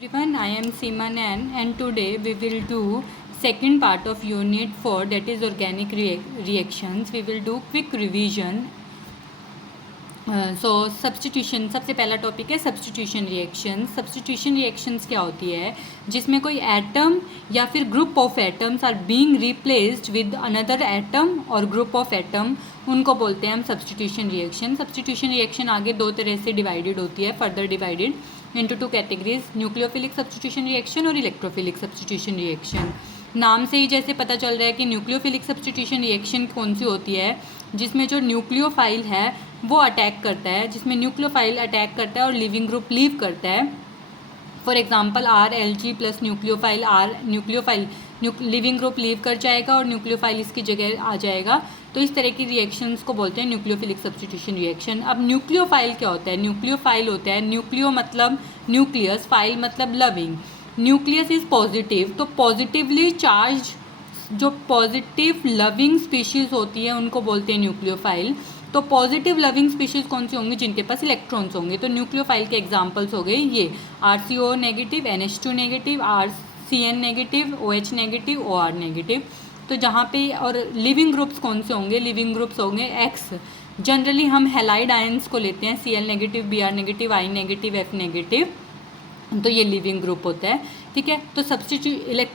Everyone, I am Seema and today we will do second part of unit 4, that is organic reactions. We will do quick revision. Substitution सबसे पहला topic है substitution reactions. Substitution reactions क्या होती है? जिसमें कोई atom या फिर group of atoms are being replaced with another atom और ग्रुप ऑफ एटम, उनको बोलते हैं हम सब्सटीट्यूशन रिएक्शन। सब्सटीट्यूशन रिएक्शन आगे दो तरह से डिवाइडेड होती है, further divided into two categories, nucleophilic substitution reaction और इलेक्ट्रोफिलिक सब्सटीट्यूशन रिएक्शन। नाम से ही जैसे पता चल रहा है कि न्यूक्लियोफिलिक सब्सटीट्यूशन रिएक्शन कौन सी होती है, जिसमें जो न्यूक्लियोफाइल है वो अटैक करता है, जिसमें न्यूक्लियोफाइल अटैक करता है और लिविंग ग्रुप लीव करता है। For example RLG plus nucleophile, nucleophile leaving group leave कर जाएगा और न्यूक्लियोफाइल इसकी जगह आ जाएगा। तो इस तरह की रिएक्शंस को बोलते हैं न्यूक्लियोफिलिक सब्सटीट्यूशन रिएक्शन। अब न्यूक्लियोफाइल क्या होता है? न्यूक्लियोफाइल होता है, न्यूक्लियो मतलब न्यूक्लियस, फाइल मतलब लविंग। न्यूक्लियस इज पॉजिटिव, तो पॉजिटिवली चार्ज जो पॉजिटिव लविंग स्पीशीज़ होती है उनको बोलते हैं न्यूक्लियोफाइल। तो पॉजिटिव लविंग स्पीशीज़ कौन सी होंगी? जिनके पास इलेक्ट्रॉन्स होंगे। तो न्यूक्लियोफाइल के एग्जांपल्स हो गए ये RCO negative, NH2 negative, RCN negative, OH negative, OR negative. तो जहाँ पे और लिविंग ग्रुप्स कौन से होंगे? लिविंग ग्रुप्स होंगे X। जनरली हम हैलाइड आयंस को लेते हैं, Cl negative, Br negative, I negative, F negative. तो ये लिविंग ग्रुप होता है, ठीक है। तो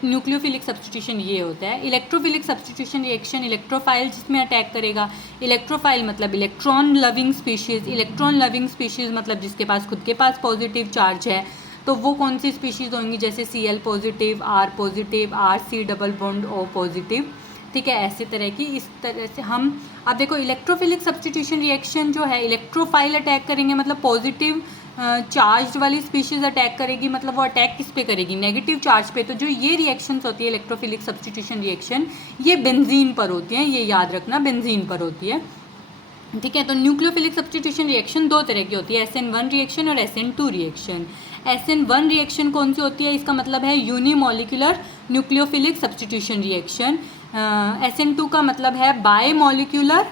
न्यूक्लियोफिलिक सब्सटीट्यूशन ये होता है। इलेक्ट्रोफिलिक सब्सटीट्यूशन रिएक्शन, इलेक्ट्रोफाइल जिसमें अटैक करेगा। इलेक्ट्रोफाइल मतलब electron loving species, electron loving species मतलब जिसके पास खुद के पास पॉजिटिव चार्ज है। तो वो कौन सी स्पीशीज़ होंगी? जैसे Cl positive, R positive, RC double bond O positive, ठीक है। ऐसे तरह की इस तरह से हम अब देखो इलेक्ट्रोफिलिक सब्सटीट्यूशन रिएक्शन जो है, इलेक्ट्रोफाइल अटैक करेंगे मतलब पॉजिटिव चार्ज वाली स्पीशीज़ अटैक करेगी, मतलब वो अटैक किस पे करेगी? नेगेटिव चार्ज पे। तो जो ये रिएक्शंस होती है इलेक्ट्रोफिलिक सब्सटीट्यूशन रिएक्शन, ये बेंजीन पर होती हैं, ये याद रखना, बेंजीन पर होती है, ठीक है। तो न्यूक्लियोफिलिक सब्सटीट्यूशन रिएक्शन दो तरह की होती है, SN1 रिएक्शन और SN2 रिएक्शन। SN1 रिएक्शन कौन सी होती है? इसका मतलब है unimolecular nucleophilic substitution reaction. SN2 का मतलब है बायमोलिकुलर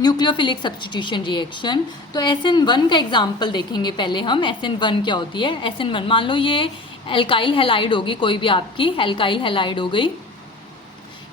न्यूक्लियोफिलिक सब्सटीट्यूशन रिएक्शन। तो SN1 का एग्जांपल देखेंगे पहले हम। SN1 क्या होती है? SN1 मान लो ये एल्काइल हैलाइड होगी, कोई भी आपकी एल्काइल हैलाइड हो गई।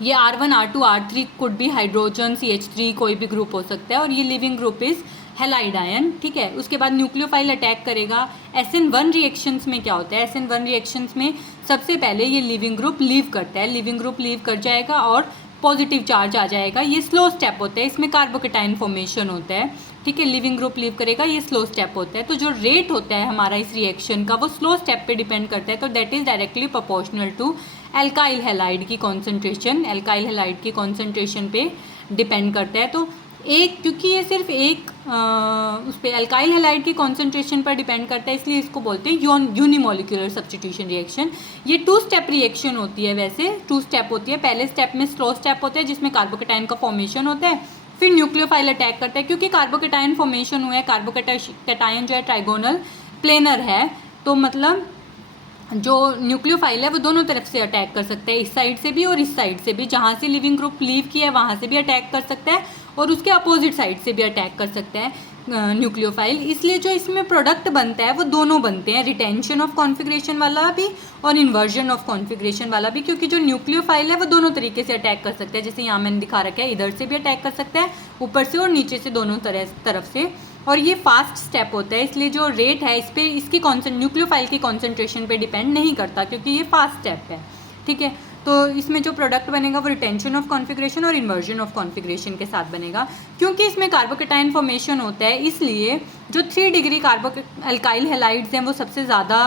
ये R1 R2 R3 कुड भी हाइड्रोजन CH3 कोई भी ग्रुप हो सकता है और ये leaving group is halide ion, ठीक है। उसके बाद न्यूक्लियोफाइल अटैक करेगा। SN1 रिएक्शंस में क्या होता है? SN1 रिएक्शंस में सबसे पहले ये लिविंग ग्रुप लीव करता है, लिविंग ग्रुप लीव कर जाएगा और पॉजिटिव चार्ज आ जाएगा। ये स्लो स्टेप होता है, इसमें कार्बोकेटाइन फॉर्मेशन होता है, ठीक है। लिविंग ग्रुप लीव करेगा, ये स्लो स्टेप होता है। तो जो रेट होता है हमारा इस रिएक्शन का वो स्लो स्टेप पे डिपेंड करता है। तो that is directly proportional to alkyl halide की कॉन्सेंट्रेशन, एल्काइल हैलाइड की कॉन्सेंट्रेशन पे डिपेंड करता है। तो एक, क्योंकि ये सिर्फ एक उस पर एल्काइल हैलाइड की कॉन्सेंट्रेशन पर डिपेंड करता है, इसलिए इसको बोलते हैं यूनिमोलिकुलर सब्सटीट्यूशन रिएक्शन। ये 2 स्टेप रिएक्शन होती है, वैसे 2 स्टेप होती है। पहले स्टेप में स्लो स्टेप होता है जिसमें कार्बोकेटाइन का फॉर्मेशन होता है, फिर न्यूक्लियोफाइल अटैक करता है। क्योंकि कार्बोकेटाइन फॉर्मेशन हुआ है, कार्बोकेटाइन जो है ट्राइगोनल प्लेनर है, तो मतलब जो न्यूक्लियोफाइल है वो दोनों तरफ से अटैक कर सकता है, इस साइड से भी और इस साइड से भी। जहाँ से लिविंग ग्रुप लीव किया है वहाँ से भी अटैक कर सकता है और उसके अपोजिट साइड से भी अटैक कर सकता है न्यूक्लियोफाइल। इसलिए जो इसमें प्रोडक्ट बनता है वो दोनों बनते हैं, रिटेंशन ऑफ कॉन्फिगरेशन वाला भी और इन्वर्जन ऑफ कॉन्फिगरेशन वाला भी। क्योंकि जो न्यूक्लियोफाइल है वो दोनों तरीके से अटैक कर सकता है, जैसे यहाँ मैंने दिखा रखा है, इधर से भी अटैक कर सकता है, ऊपर से और नीचे से, दोनों तरफ से। और ये फास्ट स्टेप होता है, इसलिए जो रेट है इस पर इसकी न्यूक्लियोफाइल की कॉन्सेंट्रेशन पे डिपेंड नहीं करता, क्योंकि ये फास्ट स्टेप है, ठीक है। तो इसमें जो प्रोडक्ट बनेगा वो रिटेंशन ऑफ कॉन्फिगरेशन और इन्वर्जन ऑफ कॉन्फिगरेशन के साथ बनेगा। क्योंकि इसमें कार्बोकेटाइन फॉर्मेशन होता है, इसलिए जो 3 डिग्री एल्काइल हैलाइड्स हैं वो सबसे ज़्यादा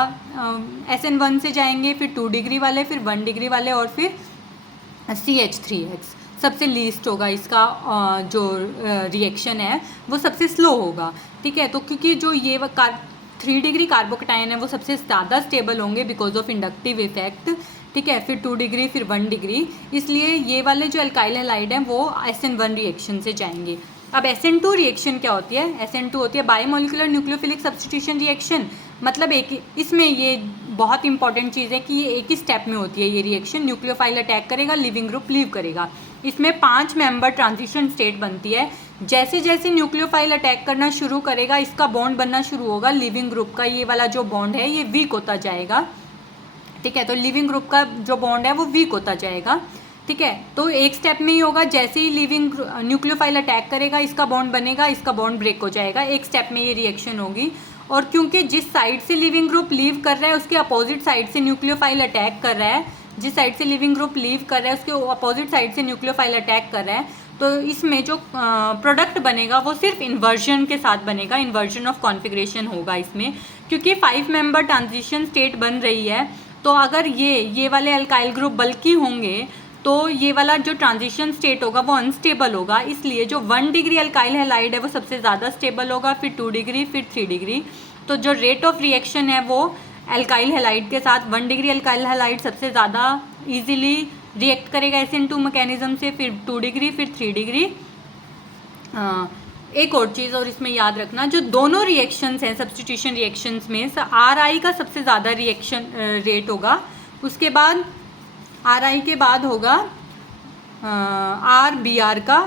SN1 से जाएंगे, फिर 2 डिग्री वाले, फिर 1 डिग्री वाले और फिर CH3X सबसे लीस्ट होगा। इसका जो रिएक्शन है वो सबसे स्लो होगा, ठीक है। तो क्योंकि जो ये 3 डिग्री कार्बोकेटाइन है वो सबसे ज़्यादा स्टेबल होंगे बिकॉज ऑफ इंडक्टिव इफेक्ट, ठीक है। फिर 2 डिग्री, फिर 1 डिग्री, इसलिए ये वाले जो एल्काइल हैलाइड हैं वो SN1 रिएक्शन से जाएंगे। अब SN2 रिएक्शन क्या होती है? SN2 होती है बायोमोलिकुलर न्यूक्लियोफिलिक सब्सटीट्यूशन रिएक्शन। मतलब इसमें ये बहुत इंपॉर्टेंट चीज़ है कि ये एक ही स्टेप में होती है ये रिएक्शन। न्यूक्लियोफाइल अटैक करेगा, लिविंग ग्रुप लीव करेगा। इसमें 5 मेंबर ट्रांजिशन स्टेट बनती है। जैसे जैसे न्यूक्लियोफाइल अटैक करना शुरू करेगा, इसका बॉन्ड बनना शुरू होगा। लिविंग ग्रुप का ये वाला जो बॉन्ड है ये वीक होता जाएगा, ठीक है। तो लिविंग ग्रुप का जो बॉन्ड है वो वीक होता जाएगा, ठीक है। तो एक स्टेप में ही होगा, जैसे ही लिविंग न्यूक्लियोफाइल अटैक करेगा, इसका बॉन्ड बनेगा, इसका बॉन्ड ब्रेक हो जाएगा। एक स्टेप में ये रिएक्शन होगी। और क्योंकि जिस साइड से लिविंग ग्रुप लीव कर रहा है उसके अपोजिट साइड से न्यूक्लियोफाइल अटैक कर रहा है, जिस साइड से लिविंग ग्रुप लीव कर रहा है उसके अपोजिट साइड से न्यूक्लियोफाइल अटैक कर रहा है, तो इसमें जो प्रोडक्ट बनेगा वो सिर्फ इन्वर्जन के साथ बनेगा। इन्वर्जन ऑफ कॉन्फ़िगरेशन होगा इसमें, क्योंकि 5 मेंबर ट्रांजिशन स्टेट बन रही है। तो अगर ये वाले अल्काइल ग्रुप बल्कि होंगे तो ये वाला जो ट्रांजिशन स्टेट होगा वो अनस्टेबल होगा। इसलिए जो 1 डिग्री अल्काइल हैलाइड है वो सबसे ज़्यादा स्टेबल होगा, फिर 2 डिग्री, फिर 3 डिग्री। तो जो रेट ऑफ रिएक्शन है वो अल्काइल हैलाइड के साथ 1 डिग्री अल्काइल हैलाइड सबसे ज़्यादा इजीली रिएक्ट करेगा SN2 मैकेनिज्म से, फिर 2 डिग्री, फिर 3 डिग्री। एक और चीज़ और इसमें याद रखना, जो दोनों रिएक्शंस हैं सब्स्टिट्यूशन रिएक्शंस में, RI का सबसे ज़्यादा रिएक्शन रेट होगा। उसके बाद RI के बाद होगा RBr का,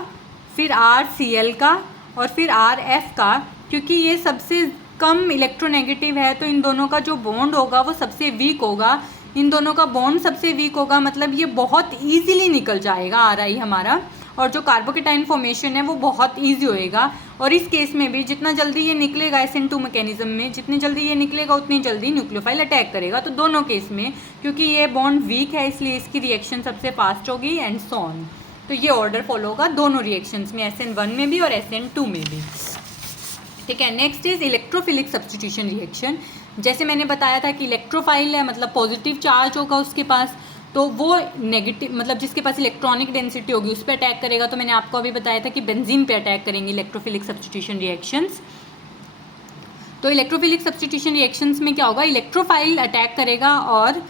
फिर RCl का, और फिर RF का। क्योंकि ये सबसे कम इलेक्ट्रोनेगेटिव है तो इन दोनों का जो बॉन्ड होगा वो सबसे वीक होगा। इन दोनों का बॉन्ड सबसे वीक होगा, मतलब ये बहुत ईजीली निकल जाएगा RI हमारा, और जो कार्बोकेटाइन फॉर्मेशन है वो बहुत ईजी होएगा। और इस केस में भी जितना जल्दी ये निकलेगा SN2 मैकेनिज्म में, जितनी जल्दी ये निकलेगा उतनी जल्दी न्यूक्लियोफाइल अटैक करेगा। तो दोनों केस में क्योंकि ये बॉन्ड वीक है इसलिए इसकी रिएक्शन सबसे फास्ट होगी एंड सो ऑन। तो ये ऑर्डर फॉलो होगा दोनों रिएक्शंस में, SN1 में भी और SN2 में भी, ठीक है। Next is electrophilic substitution reaction. जैसे मैंने बताया था कि इलेक्ट्रोफाइल है मतलब पॉजिटिव चार्ज होगा उसके पास, तो वो नेगेटिव मतलब जिसके पास इलेक्ट्रॉनिक डेंसिटी होगी उस पर अटैक करेगा। तो मैंने आपको अभी बताया था कि बेंजीन पे अटैक करेंगे इलेक्ट्रोफिलिक सब्स्टिट्यूशन रिएक्शंस। तो इलेक्ट्रोफिलिक सब्स्टिट्यूशन रिएक्शंस में क्या होगा, इलेक्ट्रोफाइल अटैक करेगा और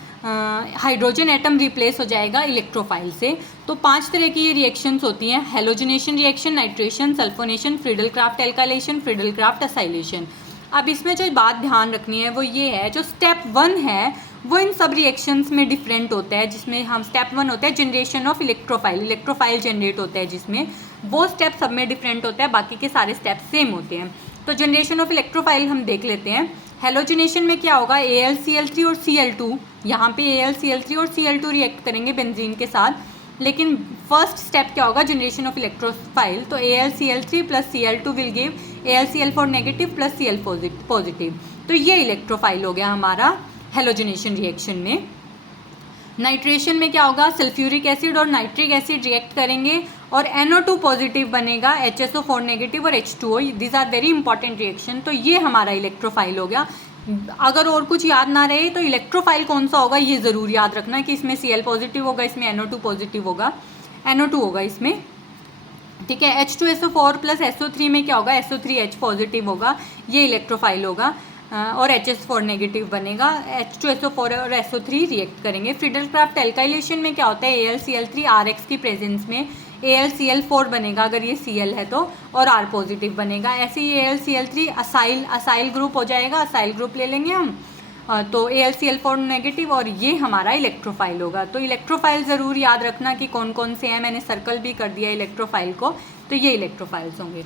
हाइड्रोजन एटम रिप्लेस हो जाएगा इलेक्ट्रोफाइल से। तो 5 तरह की ये रिएक्शंस होती हैं, halogenation reaction, nitration, sulphonation, Friedel craft alkylation, Friedel craft acylation. अब इसमें जो बात ध्यान रखनी है वो ये है, जो स्टेप 1 है वो इन सब रिएक्शंस में डिफरेंट होता है। जिसमें हम स्टेप 1 होता है जनरेशन ऑफ इलेक्ट्रोफाइल जनरेट होता है, जिसमें वो स्टेप सब में डिफरेंट होता है, बाकी के सारे स्टेप सेम होते हैं। तो जनरेशन ऑफ इलेक्ट्रोफाइल हम देख लेते हैं। हेलोजनेशन में क्या होगा, AlCl3 और Cl2, यहाँ पे AlCl3 और Cl2 रिएक्ट करेंगे बेंजीन के साथ। लेकिन फर्स्ट स्टेप क्या होगा, जनरेशन ऑफ इलेक्ट्रोफाइल, तो AlCl3 plus Cl2 will give AlCl4 negative plus Cl positive. तो ये इलेक्ट्रोफाइल हो गया हमारा हेलोजनेशन रिएक्शन में। नाइट्रेशन में क्या होगा, सल्फ्यूरिक एसिड और नाइट्रिक एसिड रिएक्ट करेंगे और NO2 पॉजिटिव बनेगा, HSO4 नेगेटिव और H2O। This are very important reaction. तो ये हमारा इलेक्ट्रोफाइल हो गया। अगर और कुछ याद ना रहे तो इलेक्ट्रोफाइल कौन सा होगा ये ज़रूर याद रखना कि इसमें Cl पॉजिटिव होगा, इसमें NO2 पॉजिटिव होगा, NO2 होगा इसमें, ठीक है। H2SO4 प्लस SO3 में क्या होगा, SO3H पॉजिटिव होगा, ये इलेक्ट्रोफाइल होगा। और HS4 नेगेटिव बनेगा, H2SO4 और SO3 रिएक्ट करेंगे। फ्रीडल क्राफ्ट एल्काइलेशन में क्या होता है, AlCl3 RX की प्रेजेंस में AlCl4 बनेगा अगर ये Cl है तो, और R पॉजिटिव बनेगा। ऐसे ही AlCl3 असाइल ग्रुप हो जाएगा, असाइल ग्रुप ले लेंगे हम, तो AlCl4 नेगेटिव, और ये हमारा इलेक्ट्रोफाइल होगा। तो इलेक्ट्रोफाइल ज़रूर याद रखना कि कौन कौन से हैं, मैंने सर्कल भी कर दिया इलेक्ट्रोफाइल को। तो ये इलेक्ट्रोफाइल्स होंगे।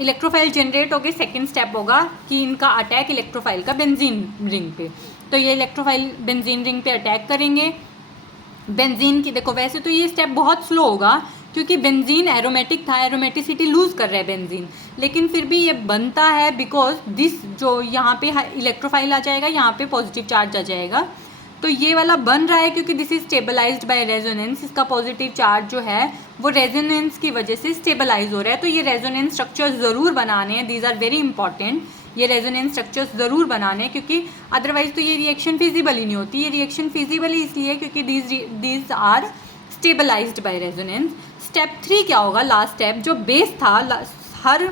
इलेक्ट्रोफाइल जनरेट हो गए, सेकेंड स्टेप होगा कि इनका अटैक इलेक्ट्रोफाइल का बेंजीन रिंग पे। तो ये इलेक्ट्रोफाइल बेंजीन रिंग पे अटैक करेंगे। बेंजीन की देखो, वैसे तो ये स्टेप बहुत स्लो होगा क्योंकि बेंजीन एरोमेटिक था, एरोमेटिसिटी लूज़ कर रहा है बेंजीन, लेकिन फिर भी ये बनता है बिकॉज दिस जो यहाँ पे इलेक्ट्रोफाइल आ जाएगा, यहाँ पे पॉजिटिव चार्ज आ जाएगा। तो ये वाला बन रहा है क्योंकि this is stabilised by resonance. इसका पॉजिटिव चार्ज जो है वो रेजोनेंस की वजह से स्टेबलाइज हो रहा है। तो ये रेजोनेंस स्ट्रक्चर्स ज़रूर बनाने हैं, दीज आर वेरी इंपॉर्टेंट। ये रेजोनेंस स्ट्रक्चर्स ज़रूर बनाने हैं क्योंकि अदरवाइज तो ये रिएक्शन फिजिबल ही नहीं होती। ये रिएक्शन फिजिबल ही इसलिए क्योंकि these are stabilised by resonance. Step 3 क्या होगा, लास्ट स्टेप जो बेस था, हर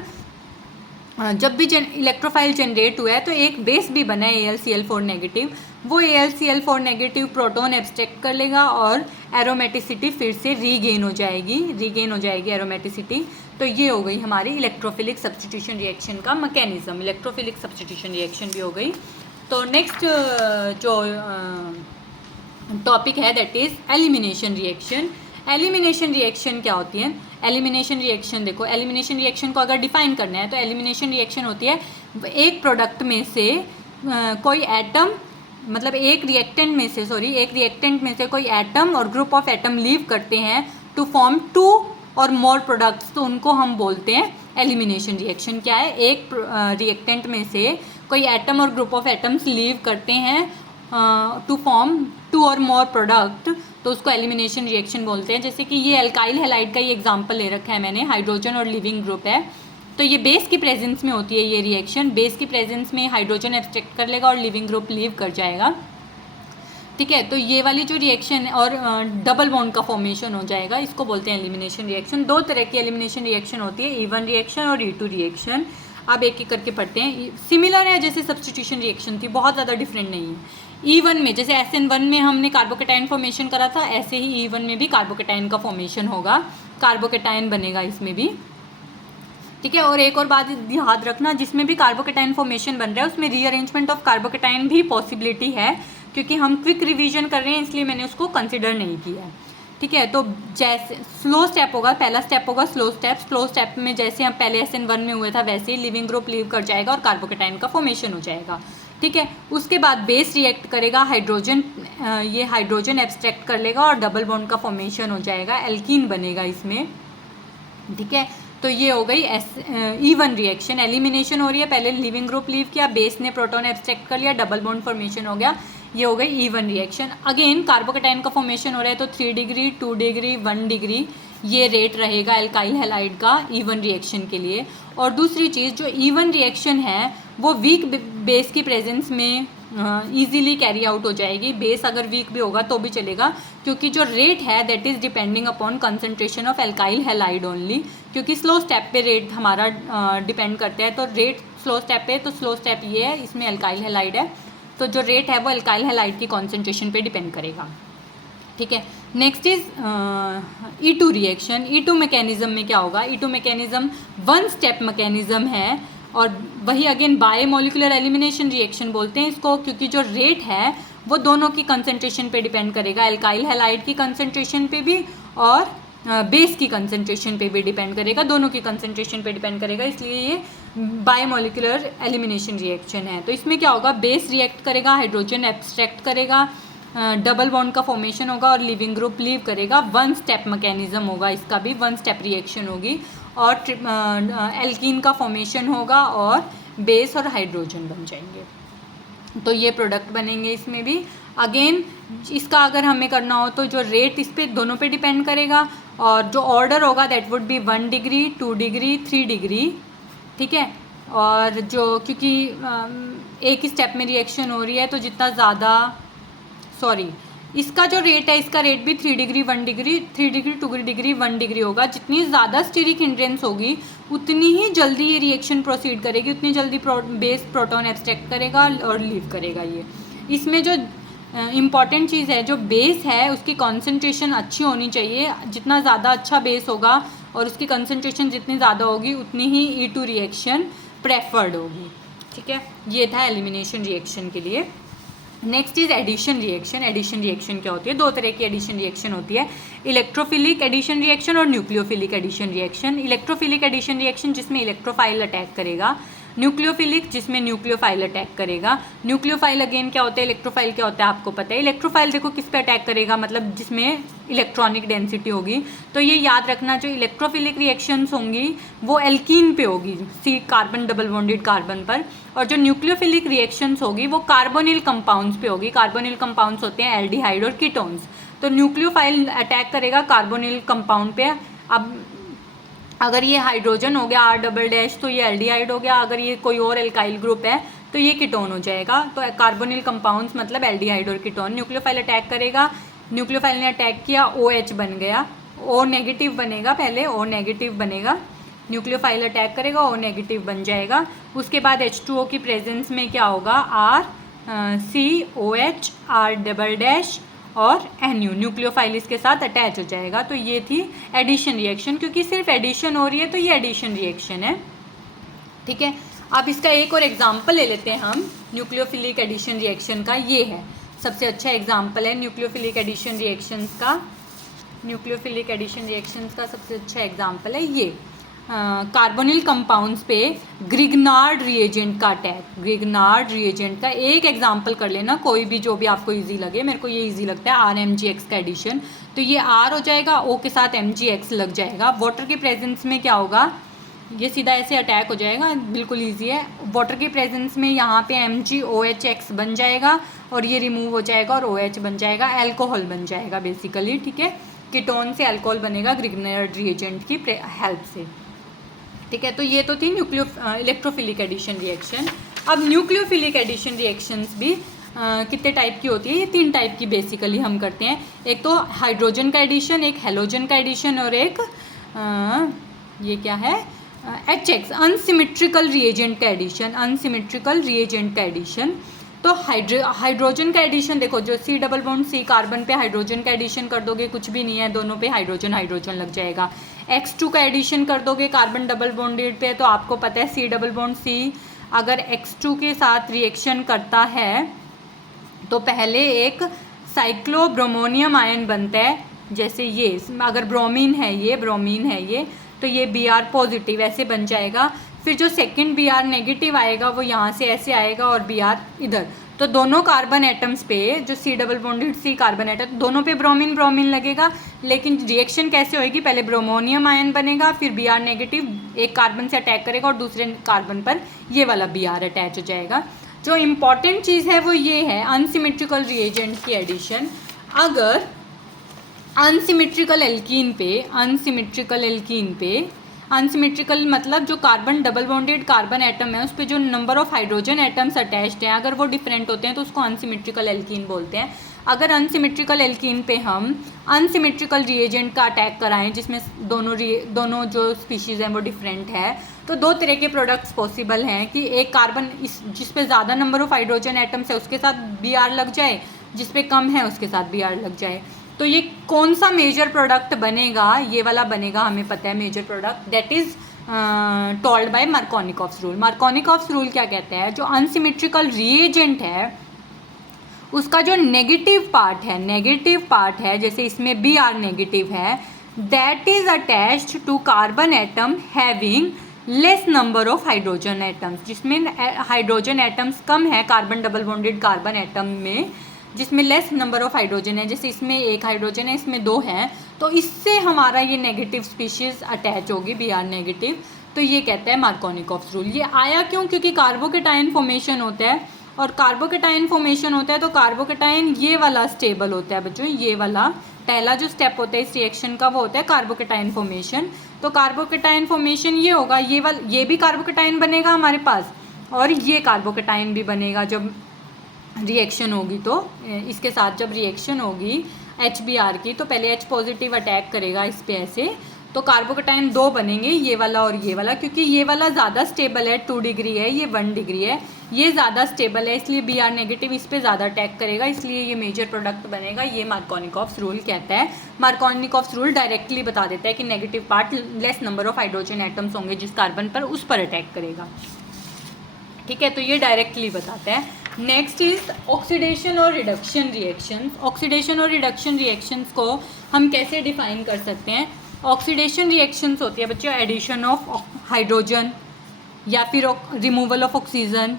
जब भी इलेक्ट्रोफाइल जनरेट हुआ है तो एक बेस भी बना है AlCl4 नेगेटिव, वो AlCl4 नेगेटिव प्रोटॉन एब्स्ट्रैक्ट कर लेगा और एरोमेटिसिटी फिर से रीगेन हो जाएगी एरोमेटिसिटी। तो ये हो गई हमारी इलेक्ट्रोफिलिक सब्स्टिट्यूशन रिएक्शन का मैकेनिज्म, इलेक्ट्रोफिलिक सब्स्टिट्यूशन रिएक्शन भी हो गई। तो नेक्स्ट जो टॉपिक है that is elimination reaction. Elimination reaction क्या होती है? एलिमिनेशन रिएक्शन देखो, एलिमिनेशन रिएक्शन को अगर डिफाइन करना है तो एलिमिनेशन रिएक्शन होती है एक प्रोडक्ट में से कोई एटम, मतलब एक रिएक्टेंट में से कोई एटम और ग्रुप ऑफ एटम लीव करते हैं टू फॉर्म 2 और मोर प्रोडक्ट्स, तो उनको हम बोलते हैं एलिमिनेशन रिएक्शन। क्या है? एक रिएक्टेंट में से कोई एटम और ग्रुप ऑफ एटम्स लीव करते हैं टू फॉर्म 2 और मोर प्रोडक्ट, तो उसको एलिमिनेशन रिएक्शन बोलते हैं। जैसे कि ये अल्काइल हैलाइड का ही एग्जांपल ले रखा है मैंने, हाइड्रोजन और लिविंग ग्रुप है, तो ये बेस की प्रेजेंस में होती है ये रिएक्शन। बेस की प्रेजेंस में हाइड्रोजन एब्स्ट्रैक्ट कर लेगा और लिविंग ग्रुप लीव कर जाएगा, ठीक है। तो ये वाली जो रिएक्शन है और डबल बॉन्ड का फॉर्मेशन हो जाएगा, इसको बोलते हैं एलिमिनेशन रिएक्शन। 2 तरह की एलिमिनेशन रिएक्शन होती है, E1 रिएक्शन और E2 रिएक्शन। अब एक एक करके पढ़ते हैं। सिमिलर है जैसे सब्स्टिट्यूशन रिएक्शन थी, बहुत ज़्यादा डिफरेंट नहीं है। E1 में जैसे SN1 में हमने कार्बोकेटाइन फॉर्मेशन करा था, ऐसे ही E1 में भी कार्बोकेटाइन का फॉर्मेशन होगा, कार्बोकेटाइन बनेगा इसमें भी, ठीक है। और एक और बात याद रखना, जिसमें भी कार्बोकेटाइन फॉर्मेशन बन रहा है उसमें रीअरेंजमेंट ऑफ कार्बोकेटाइन भी पॉसिबिलिटी है, क्योंकि हम क्विक रिवीजन कर रहे हैं इसलिए मैंने उसको कंसिडर नहीं किया है, ठीक है। तो जैसे स्लो स्टेप होगा, पहला स्टेप होगा स्लो स्टेप में जैसे हम पहले SN1 में हुआ था वैसे ही लिविंग ग्रुप लीव कर जाएगा और कार्बोकेटाइन का फॉर्मेशन हो जाएगा, ठीक है। उसके बाद बेस रिएक्ट करेगा, ये हाइड्रोजन एब्स्ट्रैक्ट कर लेगा और डबल बॉन्ड का फॉर्मेशन हो जाएगा, एल्कीन बनेगा इसमें, ठीक है। तो ये हो गई E1 रिएक्शन। एलिमिनेशन हो रही है, पहले लिविंग ग्रुप लीव किया, बेस ने प्रोटॉन एब्स्ट्रैक्ट कर लिया, डबल बॉन्ड फॉर्मेशन हो गया, ये हो गई E1 रिएक्शन। अगेन कार्बोकेटाइन का फॉर्मेशन हो रहा है तो 3 डिग्री 2 डिग्री 1 डिग्री ये रेट रहेगा एल्काइल हैलाइड का E1 रिएक्शन के लिए। और दूसरी चीज़, जो E1 रिएक्शन है वो वीक बेस की प्रेजेंस में ईजीली कैरी आउट हो जाएगी। बेस अगर वीक भी होगा तो भी चलेगा, क्योंकि जो रेट है that is depending upon concentration of alkyl halide only, क्योंकि स्लो स्टेप पे रेट हमारा डिपेंड करता है। तो रेट स्लो स्टेप पे, तो स्लो स्टेप ये है, इसमें एल्काइल हैलाइड है, तो जो रेट है वो एल्काइल हैलाइड की कॉन्सेंट्रेशन पे डिपेंड करेगा, ठीक है। Next is E2 reaction. E2 mechanism में क्या होगा? E2 मैकेनिज्म 1 स्टेप मैकेनिज्म है और वही अगेन बायोमोलिकुलर एलिमिनेशन रिएक्शन बोलते हैं इसको, क्योंकि जो रेट है वो दोनों की कंसंट्रेशन पे डिपेंड करेगा, एल्काइल हैलाइड की कंसंट्रेशन पे भी और बेस की कंसंट्रेशन पे भी डिपेंड करेगा, दोनों की कंसंट्रेशन पे डिपेंड करेगा, इसलिए ये बायोमोलिकुलर एलिमिनेशन रिएक्शन है। तो इसमें क्या होगा? बेस रिएक्ट करेगा, हाइड्रोजन एब्स्ट्रैक्ट करेगा, डबल बॉन्ड का फॉर्मेशन होगा और लिविंग ग्रुप लीव करेगा। 1 स्टेप मैकेनिज्म होगा, इसका भी 1 स्टेप रिएक्शन होगी और एल्कीन का फॉर्मेशन होगा और बेस और हाइड्रोजन बन जाएंगे, तो ये प्रोडक्ट बनेंगे इसमें भी। अगेन इसका अगर हमें करना हो तो जो रेट इस पे दोनों पे डिपेंड करेगा और जो ऑर्डर होगा that would be 1 degree 2 degree 3 degree, ठीक है। और जो क्योंकि एक ही स्टेप में रिएक्शन हो रही है तो जितना ज़्यादा इसका जो रेट है इसका रेट भी 3 degree 1 degree 3 degree 2 degree 1 degree होगा। जितनी ज़्यादा स्टीरिक हिंड्रेंस होगी उतनी ही जल्दी ये रिएक्शन प्रोसीड करेगी, उतनी जल्दी बेस प्रोटॉन एब्स्ट्रैक्ट करेगा और लीव करेगा ये। इसमें जो इम्पॉर्टेंट चीज़ है, जो बेस है उसकी कॉन्सेंट्रेशन अच्छी होनी चाहिए, जितना ज़्यादा अच्छा बेस होगा और उसकी कंसंट्रेशन जितनी ज़्यादा होगी उतनी ही E2 रिएक्शन प्रेफर्ड होगी, ठीक है। ये था एलिमिनेशन रिएक्शन के लिए। Next is addition reaction. Addition reaction क्या होती है? 2 तरह की एडिशन रिएक्शन होती है, इलेक्ट्रोफिलिक एडिशन रिएक्शन और nucleophilic addition reaction. Electrophilic addition reaction जिसमें इलेक्ट्रोफाइल अटैक करेगा, न्यूक्लियोफिलिक जिसमें न्यूक्लियोफाइल अटैक करेगा। न्यूक्लियोफाइल अगेन क्या होता है, इलेक्ट्रोफाइल क्या होता है आपको पता है। इलेक्ट्रोफाइल देखो किस पे अटैक करेगा, मतलब जिसमें इलेक्ट्रॉनिक डेंसिटी होगी। तो ये याद रखना, जो इलेक्ट्रोफिलिक रिएक्शंस होंगी वो एल्कीन पे होगी, सी कार्बन डबल बॉन्डेड कार्बन पर, और जो न्यूक्लियोफिलिक रिएक्शंस होगी वो कार्बोनिल कंपाउंड्स पे होगी। कार्बोनिल कंपाउंड्स होते हैं एल्डिहाइड और कीटोन्स। तो न्यूक्लियोफाइल अटैक करेगा कार्बोनिल कंपाउंड पे। अब अगर ये हाइड्रोजन हो गया R डबल डैश तो ये एल्डिहाइड हो गया, अगर ये कोई और एल्काइल ग्रुप है तो ये कीटोन हो जाएगा। तो कार्बोनिल कंपाउंड्स मतलब एल्डिहाइड और कीटोन। न्यूक्लियोफाइल अटैक करेगा, न्यूक्लियोफाइल ने अटैक किया, OH बन गया, O नेगेटिव बनेगा, पहले O नेगेटिव बनेगा, न्यूक्लियोफाइल अटैक करेगा, O नेगेटिव बन जाएगा। उसके बाद H2O की प्रेजेंस में क्या होगा, RCOH R डबल डैश और NU न्यूक्लियोफाइल इसके साथ अटैच हो जाएगा। तो ये थी एडिशन रिएक्शन, क्योंकि सिर्फ एडिशन हो रही है तो ये एडिशन रिएक्शन है। ठीक है, अब इसका एक और एग्जाम्पल ले लेते हैं हम न्यूक्लियोफिलिक एडिशन रिएक्शन का। ये है सबसे अच्छा एग्जाम्पल है न्यूक्लियोफिलिक एडिशन रिएक्शंस का। न्यूक्लियोफिलिक एडिशन रिएक्शंस का सबसे अच्छा एग्जाम्पल है ये कार्बोनिल कंपाउंड्स पे ग्रिग्नार्ड रिएजेंट का अटैक। ग्रिग्नार्ड रिएजेंट का एक एग्जाम्पल कर लेना, कोई भी जो भी आपको इजी लगे। मेरे को ये इजी लगता है RMgX का एडिशन। तो ये R हो जाएगा, O के साथ MgX लग जाएगा। वाटर के प्रेजेंस में क्या होगा, ये सीधा ऐसे अटैक हो जाएगा, बिल्कुल ईजी है। वाटर के प्रेजेंस में यहाँ पे MgOHX बन जाएगा और ये रिमूव हो जाएगा और OH बन जाएगा, अल्कोहल बन जाएगा बेसिकली। ठीक है, कीटोन से अल्कोहल बनेगा ग्रिग्नार्ड रिएजेंट की हेल्प से। ठीक है, तो ये तो थी इलेक्ट्रोफिलिक एडिशन रिएक्शन। अब न्यूक्लियोफिलिक एडिशन रिएक्शंस भी कितने टाइप की होती है, ये 3 टाइप की बेसिकली हम करते हैं। एक तो हाइड्रोजन का एडिशन, एक हेलोजन का एडिशन और एक ये क्या है HX अनसिमेट्रिकल रिएजेंट का एडिशन। अनसिमेट्रिकल रिएजेंट का एडिशन तो हाइड्रोजन का एडिशन देखो, जो C double bond C carbon पे हाइड्रोजन का एडिशन कर दोगे, कुछ भी नहीं है, दोनों पे हाइड्रोजन हाइड्रोजन लग जाएगा। X2 का एडिशन कर दोगे कार्बन डबल बॉन्डेड पे, तो आपको पता है C डबल बॉन्ड C अगर X2 के साथ रिएक्शन करता है तो पहले एक साइक्लोब्रोमोनियम आयन बनता है, जैसे ये अगर ब्रोमीन है ये, ब्रोमीन है ये, तो ये Br पॉजिटिव ऐसे बन जाएगा। फिर जो सेकंड Br नेगेटिव आएगा वो यहाँ से ऐसे आएगा और Br इधर। तो दोनों कार्बन एटम्स पे जो C double bonded C carbon atom, दोनों पे ब्रोमीन ब्रोमीन लगेगा। लेकिन रिएक्शन कैसे होएगी, पहले ब्रोमोनियम आयन बनेगा, फिर Br नेगेटिव एक कार्बन से अटैक करेगा और दूसरे कार्बन पर ये वाला Br अटैच हो जाएगा। जो इम्पॉर्टेंट चीज़ है वो ये है अनसिमेट्रिकल रिएजेंट की एडिशन। अगर अनसिमेट्रिकल एल्कीन पे अनसिमेट्रिकल मतलब जो carbon double bonded carbon atom है उस पर जो number of hydrogen atoms attached हैं अगर वो डिफरेंट होते हैं तो उसको अनसिमेट्रिकल एल्कीन बोलते हैं। अगर अनसिमेट्रिकल एल्कीन पे हम अनसिमेट्रिकल रिएजेंट का अटैक कराएं जिसमें दोनों जो स्पीशीज़ हैं वो डिफरेंट है, तो 2 तरह के प्रोडक्ट्स पॉसिबल हैं कि एक कार्बन जिस पे ज़्यादा नंबर ऑफ हाइड्रोजन एटम्स है उसके साथ Br लग जाए, जिस पे कम है उसके साथ Br लग जाए। तो ये कौन सा मेजर प्रोडक्ट बनेगा, ये वाला बनेगा, हमें पता है major product, that is told by Markovnikov's rule. Markovnikov's rule क्या कहता है, जो अनसिमेट्रिकल रिएजेंट है उसका जो नेगेटिव पार्ट है जैसे इसमें Br नेगेटिव है, that is attached to carbon atom having less number of hydrogen atoms, जिसमें हाइड्रोजन एटम्स कम है carbon double bonded carbon atom में, जिसमें लेस नंबर ऑफ हाइड्रोजन है। जैसे इसमें 1 हाइड्रोजन है, इसमें 2 हैं, तो इससे हमारा ये नेगेटिव स्पीशीज़ अटैच होगी Br नेगेटिव। तो ये कहता है मार्कोनिकॉफ्स रूल। ये आया क्यों, क्योंकि कार्बोकेटाइन फॉर्मेशन होता है, और कार्बोकेटाइन फॉर्मेशन होता है तो कार्बोकेटाइन ये वाला स्टेबल होता है बच्चों, ये वाला पहला जो स्टेप होता है इस रिएक्शन का वो होता है कार्बोकेटाइन फॉर्मेशन। तो कार्बोकेटाइन फॉर्मेशन ये होगा, ये भी कार्बोकेटाइन बनेगा हमारे पास और ये कार्बोकेटाइन भी बनेगा जब रिएक्शन होगी। तो इसके साथ जब रिएक्शन होगी HBr की तो पहले H पॉजिटिव अटैक करेगा इस पे ऐसे, तो कार्बोकेटाइन 2 बनेंगे, ये वाला और ये वाला, क्योंकि ये वाला ज़्यादा स्टेबल है 2 डिग्री है, ये 1 डिग्री है, ये ज़्यादा स्टेबल है इसलिए Br नेगेटिव इस पे ज़्यादा अटैक करेगा, इसलिए ये मेजर प्रोडक्ट बनेगा। ये मार्कोनिकॉफ्स रूल कहता है। मार्कोनिकॉफ्स रूल डायरेक्टली बता देता है कि negative part less number of hydrogen atoms होंगे जिस कार्बन पर उस पर अटैक करेगा। ठीक है, तो ये डायरेक्टली बताता है। नेक्स्ट इज ऑक्सीडेशन और रिडक्शन रिएक्शंस। ऑक्सीडेशन और रिडक्शन रिएक्शंस को हम कैसे डिफाइन कर सकते हैं। ऑक्सीडेशन रिएक्शंस होती है बच्चों एडिशन ऑफ हाइड्रोजन या फिर removal of oxygen.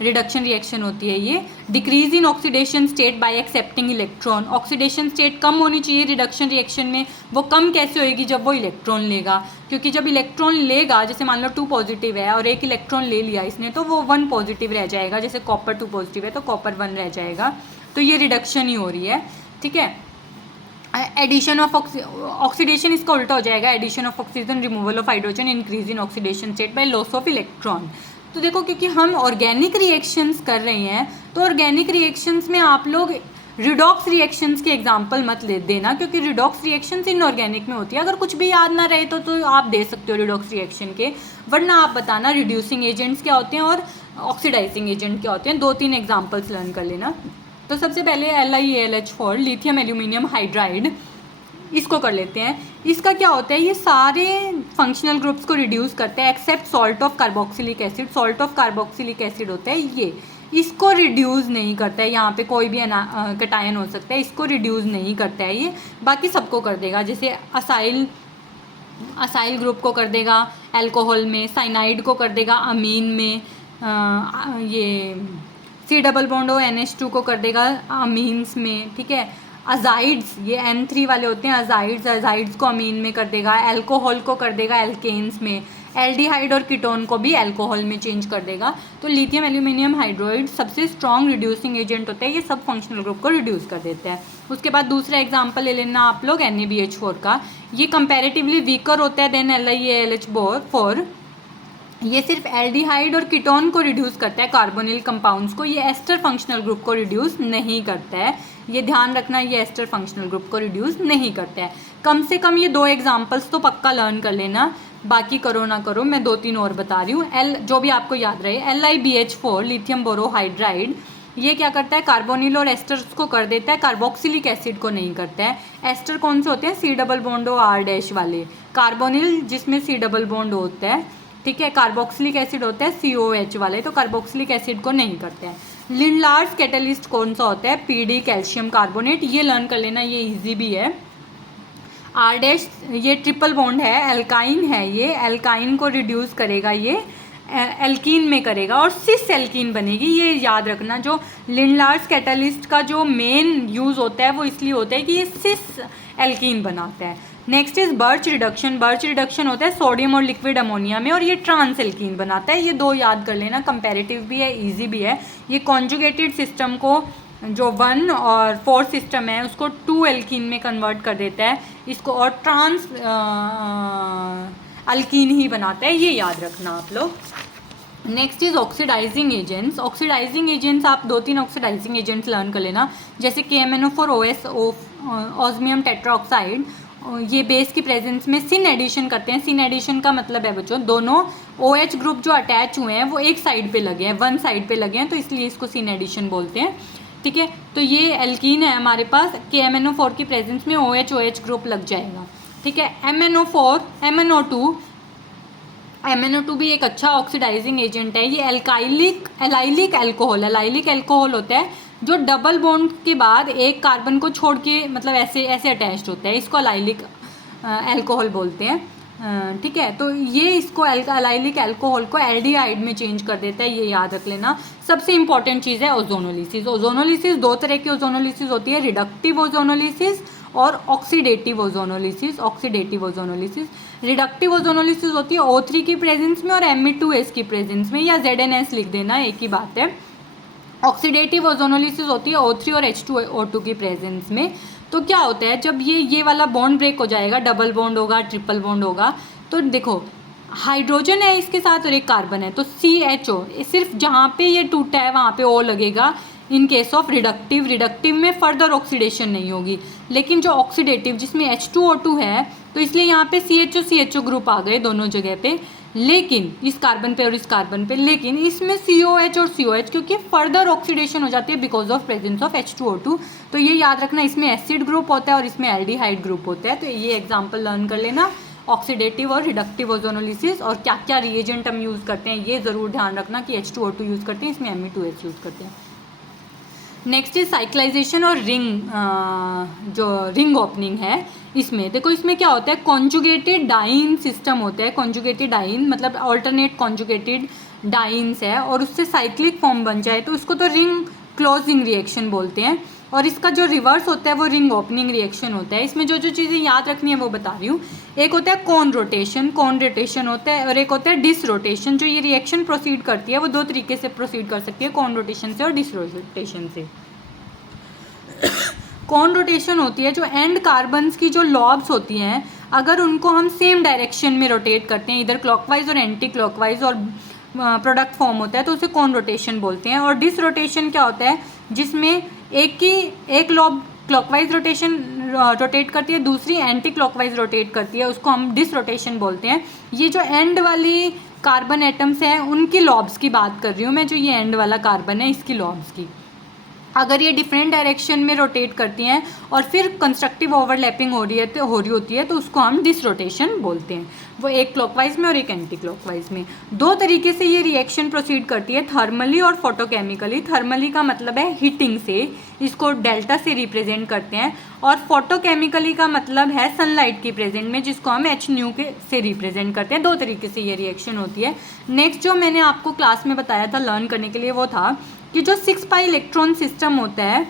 Reduction reaction होती है ये decrease in oxidation state by accepting electron. Oxidation state कम होनी चाहिए रिडक्शन रिएक्शन में, वो कम कैसे होएगी, जब वो इलेक्ट्रॉन लेगा, क्योंकि जब इलेक्ट्रॉन लेगा, जैसे मान लो 2 पॉजिटिव है और एक इलेक्ट्रॉन ले लिया इसने, तो वो 1 पॉजिटिव रह जाएगा। जैसे कॉपर 2 पॉजिटिव है तो कॉपर 1 रह जाएगा, तो ये रिडक्शन ही हो रही है। ठीक है, एडिशन ऑफ ऑक्सीडेशन इसका उल्टा हो जाएगा, addition of oxygen, removal of hydrogen, increase in oxidation state by loss of electron. तो देखो क्योंकि हम ऑर्गेनिक रिएक्शंस कर रहे हैं तो ऑर्गेनिक रिएक्शंस में आप लोग रिडॉक्स रिएक्शंस के एग्जांपल मत ले देना, क्योंकि रिडॉक्स रिएक्शंस इनऑर्गेनिक में होती है। अगर कुछ भी याद ना रहे तो आप दे सकते हो रिडॉक्स रिएक्शन के, वरना आप बताना रिड्यूसिंग एजेंट्स क्या होते हैं और ऑक्सीडाइजिंग एजेंट क्या होते हैं। 2-3 एग्जाम्पल्स लर्न कर लेना। तो सबसे पहले LiAlH4 लिथियम एल्यूमिनियम हाइड्राइड, इसको कर लेते हैं। इसका क्या होता है, ये सारे फंक्शनल ग्रुप्स को रिड्यूस करते हैं except salt of carboxylic acid. Salt of carboxylic acid होता है ये, इसको रिड्यूस नहीं करता है। यहाँ पे कोई भी कटायन हो सकता है, इसको रिड्यूस नहीं करता है ये, बाकी सबको कर देगा। जैसे असाइल ग्रुप को कर देगा अल्कोहल में, साइनाइड को कर देगा अमीन में, ये C++ NH2 को कर देगा अमीन्स में, ठीक है। अजाइड्स, ये N3 वाले होते हैं अजाइड्स को अमीन में कर देगा। अल्कोहल को कर देगा एल्केन्स में। एल्डिहाइड और कीटोन को भी अल्कोहल में चेंज कर देगा। तो लिथियम एल्यूमिनियम हाइड्राइड सबसे स्ट्रॉन्ग रिड्यूसिंग एजेंट होता है, ये सब फंक्शनल ग्रुप को रिड्यूस कर देते हैं। उसके बाद दूसरा एग्जांपल ले लेना आप लोग NaBH4 का। ये कंपैरेटिवली वीकर होता है देन LiAlH4। ये सिर्फ एल्डिहाइड और कीटोन को रिड्यूस करता है, कार्बोनिल कंपाउंड्स को। ये एस्टर फंक्शनल ग्रुप को रिड्यूस नहीं करता है, ये ध्यान रखना, ये एस्टर फंक्शनल ग्रुप को रिड्यूस नहीं करता है। कम से कम ये 2 एग्जांपल्स तो पक्का लर्न कर लेना, बाकी करो ना करो, मैं 2-3 और बता रही हूँ। जो भी आपको याद रहे। LiBH4 लिथियम बोरोहाइड्राइड, ये क्या करता है, कार्बोनिल और एस्टर्स को कर देता है, कार्बोक्सिलिक एसिड को नहीं करता है। एस्टर कौन से होते हैं, C++R- वाले। कार्बोनिल जिसमें C++ होता है, ठीक है। कार्बोक्सिलिक एसिड होता है COH वाले, तो कार्बोक्सिलिक एसिड को नहीं करते हैं। लिंडलार्स कैटलिस्ट कौन सा होता है, PD कैल्शियम कार्बोनेट, ये लर्न कर लेना, ये इजी भी है। R- ये ट्रिपल बॉन्ड है, एल्काइन है, ये एल्काइन को रिड्यूस करेगा, ये एल्कीन में करेगा और सिस एल्कीन बनेगी, ये याद रखना। जो लिंडलार्स कैटलिस्ट का जो मेन यूज़ होता है वो इसलिए होता है कि ये सिस एल्कीन बनाता है। Next is birch reduction. Birch reduction होता है सोडियम और लिक्विड अमोनिया में, और ये ट्रांस एल्कीन बनाता है। ये 2 याद कर लेना, कंपैरेटिव भी है, इजी भी है। ये कॉन्जुगेटेड सिस्टम को, जो 1 और 4 सिस्टम है, उसको 2 एल्कीन में कन्वर्ट कर देता है इसको, और ट्रांस अल्कीन ही बनाता है, ये याद रखना आप लोग। Next is oxidising agents. Oxidising agents आप 2-3 ऑक्सीडाइजिंग एजेंट्स लर्न कर लेना, जैसे KMnO4OS ऑस्मियम टेट्राऑक्साइड। ये बेस की प्रेजेंस में सिन एडिशन करते हैं। सिन एडिशन का मतलब है बच्चों, दोनों OH ग्रुप जो अटैच हुए हैं वो एक साइड पे लगे हैं, 1 साइड पे लगे हैं, तो इसलिए इसको सिन एडिशन बोलते हैं, ठीक है। तो ये एल्कीन है हमारे पास, KMnO4 की प्रेजेंस में OH ग्रुप लग जाएगा, ठीक है। MnO2 भी एक अच्छा ऑक्सीडाइजिंग एजेंट है। ये एलाइलिक अल्कोहल होता है, जो डबल बॉन्ड के बाद एक कार्बन को छोड़ के, मतलब ऐसे अटैच्ड होता है, इसको एलाइलिक अल्कोहल बोलते हैं, ठीक है। तो ये इसको एलाइलिक अल्कोहल को एल्डिहाइड में चेंज कर देता है, ये याद रख लेना। सबसे इंपॉर्टेंट चीज़ है ओजोनोलिसिस। ओजोनोलिसिस 2 तरह की ओजोनोलिसिस होती है, रिडक्टिव ओजोनोलिसिस और ऑक्सीडेटिव ओजोनोलिसिस। रिडक्टिव ओजोनोलिसिस होती है O3 की प्रेजेंस में और Me2S की प्रेजेंस में, या ZnS लिख देना, एक ही बात है। ऑक्सीडेटिव ओजोनोलिसिस होती है O3 और H2O2 की प्रेजेंस में। तो क्या होता है, जब ये वाला बॉन्ड ब्रेक हो जाएगा, डबल बॉन्ड होगा, ट्रिपल बॉन्ड होगा, तो देखो हाइड्रोजन है इसके साथ और एक कार्बन है, तो CHO, सिर्फ जहाँ पे ये टूटा है वहाँ पे O लगेगा। इन केस ऑफ रिडक्टिव में फर्दर ऑक्सीडेशन नहीं होगी। लेकिन जो ऑक्सीडेटिव जिसमें H2O2 है, तो इसलिए यहाँ पे CHO ग्रुप आ गए दोनों जगह पे, लेकिन इस कार्बन पे और इस कार्बन पे, लेकिन इसमें COH और COH क्योंकि फर्दर ऑक्सीडेशन हो जाती है because of presence of H2O2। तो ये याद रखना, इसमें एसिड ग्रुप होता है और इसमें एल्डिहाइड ग्रुप होता है। तो ये एग्जाम्पल लर्न कर लेना, ऑक्सीडेटिव और रिडक्टिव ओजोनोलिसिस, और क्या क्या रिएजेंट हम यूज़ करते हैं ये ज़रूर ध्यान रखना कि H2O2 यूज़ करते हैं, इसमें Me2S यूज़ करते हैं। नेक्स्ट इज साइक्लाइजेशन और जो रिंग ओपनिंग है, इसमें देखो, इसमें क्या होता है, कॉन्जुगेटेड डाइन सिस्टम होता है। कॉन्जुगेटेड डाइन मतलब अल्टरनेट कॉन्जुगेटेड डाइन्स है, और उससे साइक्लिक फॉर्म बन जाए तो उसको तो रिंग क्लोजिंग रिएक्शन बोलते हैं, और इसका जो रिवर्स होता है वो रिंग ओपनिंग रिएक्शन होता है। इसमें जो चीज़ें याद रखनी है वो बता रही हूँ। एक होता है कॉन रोटेशन होता है, और एक होता है डिस रोटेशन। जो ये रिएक्शन प्रोसीड करती है वो 2 तरीके से प्रोसीड कर सकती है, कॉन रोटेशन से और डिस रोटेशन से। कॉन रोटेशन होती है जो एंड कार्बन्स की जो लॉब्स होती हैं, अगर उनको हम सेम डायरेक्शन में रोटेट करते हैं, इधर क्लॉकवाइज और एंटी क्लॉकवाइज, और प्रोडक्ट फॉर्म होता है, तो उसे कॉन रोटेशन बोलते हैं। और डिस रोटेशन क्या होता है, जिसमें एक लॉब क्लॉकवाइज रोटेट करती है, दूसरी एंटी क्लॉकवाइज रोटेट करती है, उसको हम डिस रोटेशन बोलते हैं। ये जो एंड वाली कार्बन एटम्स हैं उनकी लॉब्स की बात कर रही हूँ मैं, जो ये एंड वाला कार्बन है इसकी लॉब्स की। अगर ये डिफरेंट डायरेक्शन में रोटेट करती हैं और फिर कंस्ट्रक्टिव ओवरलैपिंग हो रही होती है तो उसको हम डिस रोटेशन बोलते हैं। वो एक क्लॉकवाइज में और एक एंटी क्लॉकवाइज में। दो तरीके से ये रिएक्शन प्रोसीड करती है, थर्मली और फोटोकेमिकली। थर्मली का मतलब है हीटिंग से, इसको डेल्टा से रिप्रेजेंट करते हैं, और फोटोकेमिकली का मतलब है सनलाइट की प्रेजेंट में, जिसको हम एच न्यू के से रिप्रेजेंट करते हैं। दो तरीके से ये रिएक्शन होती है। नेक्स्ट जो मैंने आपको क्लास में बताया था लर्न करने के लिए, वो था कि जो 6 पाई इलेक्ट्रॉन सिस्टम होता है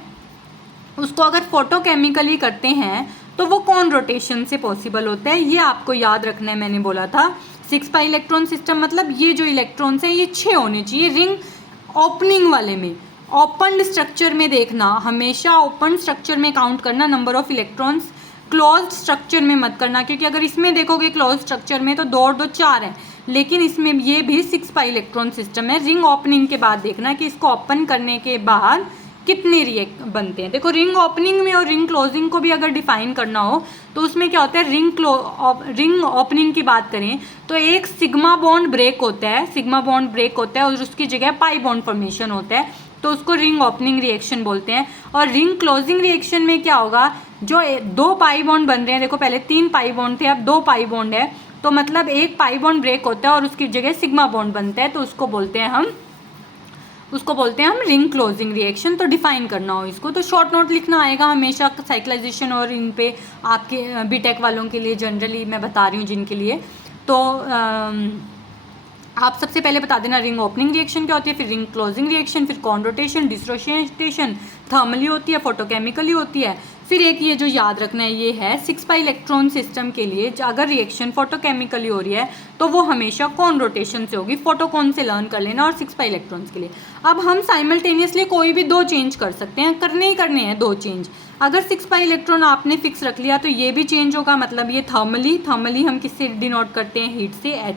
उसको अगर फोटोकेमिकली करते हैं तो वो कौन रोटेशन से पॉसिबल होता है, ये आपको याद रखना है। मैंने बोला था 6 पाई इलेक्ट्रॉन सिस्टम मतलब ये जो इलेक्ट्रॉन्स हैं ये 6 होने चाहिए रिंग ओपनिंग वाले में। ओपन स्ट्रक्चर में देखना, हमेशा ओपन स्ट्रक्चर में काउंट करना number of electrons, closed structure में मत करना, क्योंकि अगर इसमें देखोगे क्लोज स्ट्रक्चर में तो 2 और 2 4 है, लेकिन इसमें ये भी 6 पाई इलेक्ट्रॉन सिस्टम है। रिंग ओपनिंग के बाद देखना कि इसको ओपन करने के बाद कितने रिएक्ट बनते हैं। देखो रिंग ओपनिंग में और रिंग क्लोजिंग को भी अगर डिफाइन करना हो तो उसमें क्या होता है, रिंग ओपनिंग की बात करें तो एक सिग्मा बॉन्ड ब्रेक होता है, सिग्मा बॉन्ड ब्रेक होता है और उसकी जगह पाई बॉन्ड फॉर्मेशन होता है, तो उसको रिंग ओपनिंग रिएक्शन बोलते हैं। और रिंग क्लोजिंग रिएक्शन में क्या होगा, जो 2 पाई बॉन्ड बन रहे हैं, देखो पहले 3 पाई बॉन्ड थे अब 2 पाई बॉन्ड है, तो मतलब एक पाई बॉन्ड ब्रेक होता है और उसकी जगह सिग्मा बॉन्ड बनता है, तो उसको बोलते हैं हम रिंग क्लोजिंग रिएक्शन। तो डिफाइन करना हो इसको तो शॉर्ट नोट लिखना आएगा हमेशा साइक्लाइजेशन और इन पे आपके बीटेक वालों के लिए जनरली मैं बता रही हूँ जिनके लिए। तो आप सबसे पहले बता देना रिंग ओपनिंग रिएक्शन क्या होती है, फिर रिंग क्लोजिंग रिएक्शन, फिर कॉन रोटेशन, डिसरोटेशन, थर्मली होती है, फोटोकेमिकली होती है। फिर एक ये जो याद रखना है ये है 6 पाई इलेक्ट्रॉन सिस्टम के लिए अगर रिएक्शन फोटोकेमिकली हो रही है तो वो हमेशा कॉन रोटेशन से होगी, फोटो कॉन से लर्न कर लेना। और 6 पाई इलेक्ट्रॉन्स के लिए अब हम साइमल्टेनियसली कोई भी 2 चेंज कर सकते हैं, करने ही करने हैं 2 चेंज। अगर 6 पाई इलेक्ट्रॉन आपने फिक्स रख लिया तो ये भी चेंज होगा, मतलब ये थर्मली हम किससे डिनोट करते हैं, हीट से,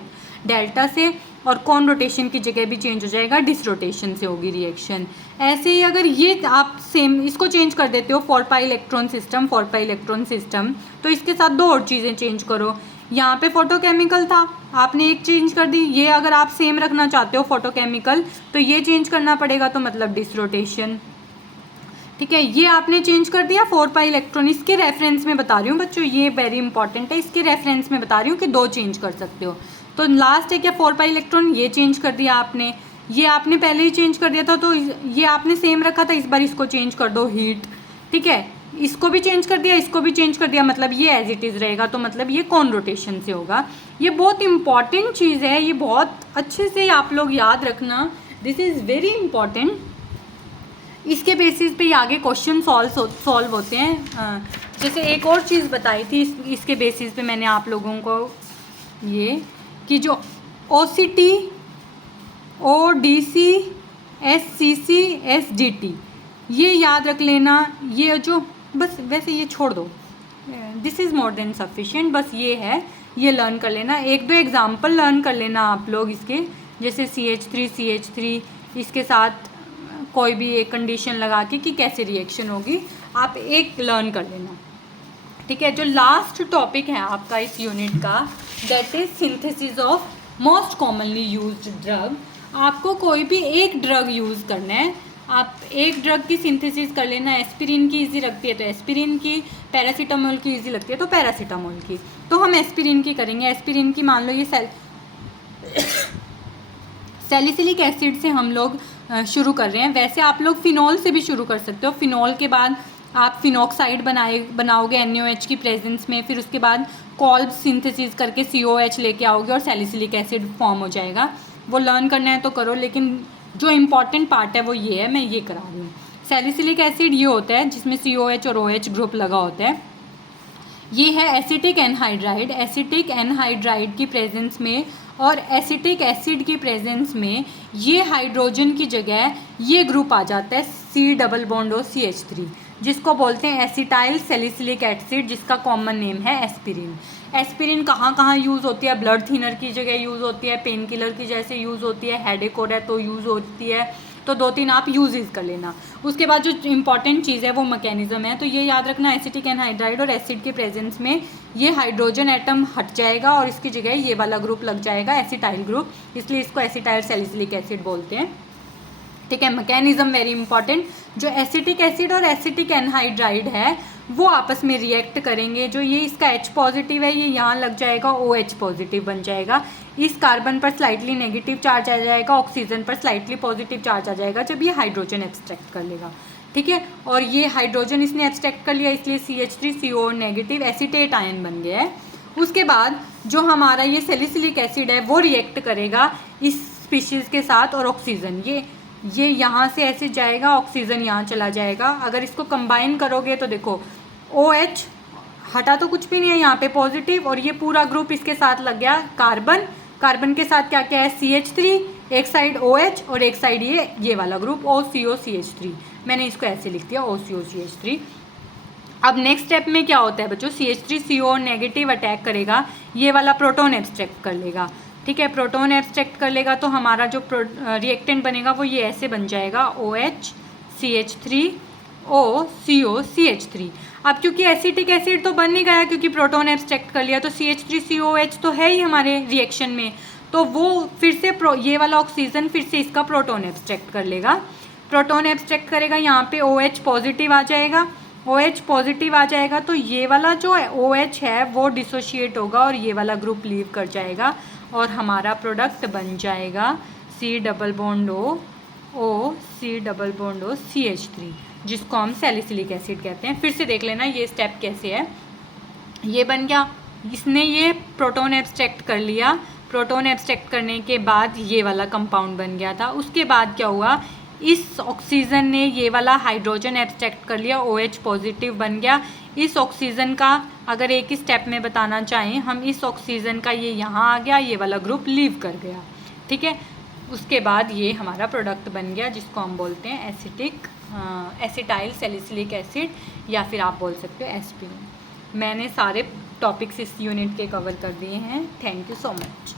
डेल्टा से, और कॉन रोटेशन की जगह भी चेंज हो जाएगा, डिस रोटेशन से होगी रिएक्शन। ऐसे ही अगर ये आप सेम इसको चेंज कर देते हो 4 पाई इलेक्ट्रॉन सिस्टम, तो इसके साथ 2 और चीज़ें चेंज करो। यहाँ पे फोटोकेमिकल था, आपने एक चेंज कर दी, ये अगर आप सेम रखना चाहते हो फोटोकेमिकल तो ये चेंज करना पड़ेगा, तो मतलब डिस रोटेशन। ठीक है, ये आपने चेंज कर दिया 4 पाई इलेक्ट्रॉन। इसके रेफरेंस में बता रही हूँ बच्चों, ये वेरी इंपॉर्टेंट है, इसके रेफरेंस में बता रही हूँ कि 2 चेंज कर सकते हो। तो लास्ट है क्या, 4 पाई इलेक्ट्रॉन, ये चेंज कर दिया आपने, ये आपने पहले ही चेंज कर दिया था तो ये आपने सेम रखा था, इस बार इसको चेंज कर दो हीट। ठीक है, इसको भी चेंज कर दिया, इसको भी चेंज कर दिया, मतलब ये एज इट इज़ रहेगा, तो मतलब ये कॉन रोटेशन से होगा। ये बहुत इंपॉर्टेंट चीज़ है, ये बहुत अच्छे से आप लोग याद रखना, दिस इज़ वेरी इंपॉर्टेंट। इसके बेसिस पे आगे क्वेश्चन सॉल्व होते हैं। जैसे एक और चीज़ बताई थी इसके बेसिस पे मैंने आप लोगों को ये कि जो OCT, ODC, SCC, SGT ये याद रख लेना। ये जो बस वैसे ये छोड़ दो, this is more than sufficient, बस ये है, ये लर्न कर लेना। 1-2 एग्जाम्पल लर्न कर लेना आप लोग इसके, जैसे CH3 इसके साथ कोई भी एक कंडीशन लगा के कि कैसे रिएक्शन होगी, आप एक लर्न कर लेना। ठीक है, जो लास्ट टॉपिक है आपका इस यूनिट का, that is synthesis of most commonly used drug. आपको कोई भी एक ड्रग यूज़ करना है, आप एक ड्रग की सिंथेसिस कर लेना। एस्पिरिन की इजी लगती है तो एस्पिरिन की, पैरासीटामोल की इजी लगती है तो पैरासीटामोल की, तो हम एस्पिरिन की करेंगे। एस्पिरिन की मान लो ये सैलिसिलिक एसिड से हम लोग शुरू कर रहे हैं, वैसे आप लोग फिनॉल से भी शुरू कर सकते हो। फिनॉल के बाद आप फिनॉक्साइड बनाओगे NaOH की प्रेजेंस में, फिर उसके बाद कॉल्ब सिंथेसिस करके COH लेके आओगे और सैलिसिलिक एसिड फॉर्म हो जाएगा। वो लर्न करना है तो करो, लेकिन जो इम्पॉर्टेंट पार्ट है वो ये है, मैं ये करा रही हूँ। सैलिसिलिक एसिड ये होता है जिसमें COH और OH ग्रुप लगा होता है। ये है एसिटिक एनहाइड्राइड। एसिटिक एनहाइड्राइड की प्रेजेंस में और एसिटिक एसिड की प्रेजेंस में ये हाइड्रोजन की जगह ये ग्रुप आ जाता है C+CH3, जिसको बोलते हैं एसिटाइल सैलिसिलिक एसिड, जिसका कॉमन नेम है एस्पिरिन। एस्पिरिन कहाँ कहाँ यूज़ होती है, ब्लड थिनर की जगह यूज़ होती है, पेन किलर की जैसे यूज़ होती है, हेडेक हो रहा है तो यूज़ होती है, तो 2-3 आप यूजेस कर लेना। उसके बाद जो इंपॉर्टेंट चीज़ है वो मैकेनिज्म है, तो ये याद रखना, एसिटिक एनहाइड्राइड और एसिड के प्रेजेंस में ये हाइड्रोजन एटम हट जाएगा और इसकी जगह ये वाला ग्रुप लग जाएगा, एसिटाइल ग्रुप, इसलिए इसको एसिटाइल सैलिसिलिक एसिड बोलते हैं। ठीक है, मैकेनिज्म वेरी इंपॉर्टेंट। जो एसिटिक एसिड और एसिटिक एनहाइड्राइड है वो आपस में रिएक्ट करेंगे। जो ये इसका H पॉजिटिव है ये यहाँ लग जाएगा, OH पॉजिटिव बन जाएगा। इस कार्बन पर स्लाइटली नेगेटिव चार्ज आ जाएगा, ऑक्सीजन पर स्लाइटली पॉजिटिव चार्ज आ जाएगा जब ये हाइड्रोजन एब्स्ट्रैक्ट कर लेगा। ठीक है, और ये हाइड्रोजन इसने एब्स्ट्रैक्ट कर लिया, इसलिए CH3CO नेगेटिव एसीटेट आयन बन गया है। उसके बाद जो हमारा ये सैलिसिलिक एसिड है वो रिएक्ट करेगा इस स्पीशीज़ के साथ, और ऑक्सीजन ये यहाँ से ऐसे जाएगा, ऑक्सीजन यहाँ चला जाएगा। अगर इसको कंबाइन करोगे तो देखो OH हटा तो कुछ भी नहीं है यहाँ पे पॉजिटिव, और ये पूरा ग्रुप इसके साथ लग गया कार्बन के साथ क्या क्या है CH3, एक साइड OH और एक साइड ये वाला ग्रुप OCOCH3। मैंने इसको ऐसे लिख दिया OCOCH3। अब नेक्स्ट स्टेप में क्या होता है बच्चों, CH3CO नेगेटिव अटैक करेगा, ये वाला प्रोटॉन एब्स्ट्रैक्ट कर लेगा। ठीक है, प्रोटॉन एब्स्ट्रैक्ट कर लेगा तो हमारा जो रिएक्टेंट बनेगा वो ये ऐसे बन जाएगा OH CH3O CO CH3। अब क्योंकि एसिटिक एसिड तो बन नहीं गया क्योंकि प्रोटॉन एब्स्ट्रैक्ट कर लिया, तो CH3COH तो है ही हमारे रिएक्शन में, तो वो फिर से ये वाला ऑक्सीजन फिर से इसका प्रोटॉन एब्स्ट्रैक्ट कर लेगा। प्रोटॉन एब्स्ट्रैक्ट करेगा, यहाँ पे OH पॉजिटिव आ जाएगा, OH पॉजिटिव आ जाएगा तो ये वाला जो OH है वो डिसोशिएट होगा और ये वाला ग्रुप लीव कर जाएगा और हमारा प्रोडक्ट बन जाएगा C double bond O C double bond O CH3, जिसको हम सैलिसिलिक एसिड कहते हैं। फिर से देख लेना ये स्टेप कैसे है। ये बन गया, इसने ये प्रोटॉन एब्स्ट्रैक्ट कर लिया, प्रोटॉन एब्स्ट्रैक्ट करने के बाद ये वाला कंपाउंड बन गया था। उसके बाद क्या हुआ, इस ऑक्सीजन ने ये वाला हाइड्रोजन एब्स्ट्रैक्ट कर लिया, OH पॉजिटिव बन गया। इस ऑक्सीजन का अगर एक ही स्टेप में बताना चाहें हम, इस ऑक्सीजन का ये यहाँ आ गया, ये वाला ग्रुप लीव कर गया। ठीक है, उसके बाद ये हमारा प्रोडक्ट बन गया जिसको हम बोलते हैं एसिटाइल सैलिसिलिक एसिड, या फिर आप बोल सकते हो एस्पिरिन। मैंने सारे टॉपिक्स इस यूनिट के कवर कर दिए हैं। Thank you so much.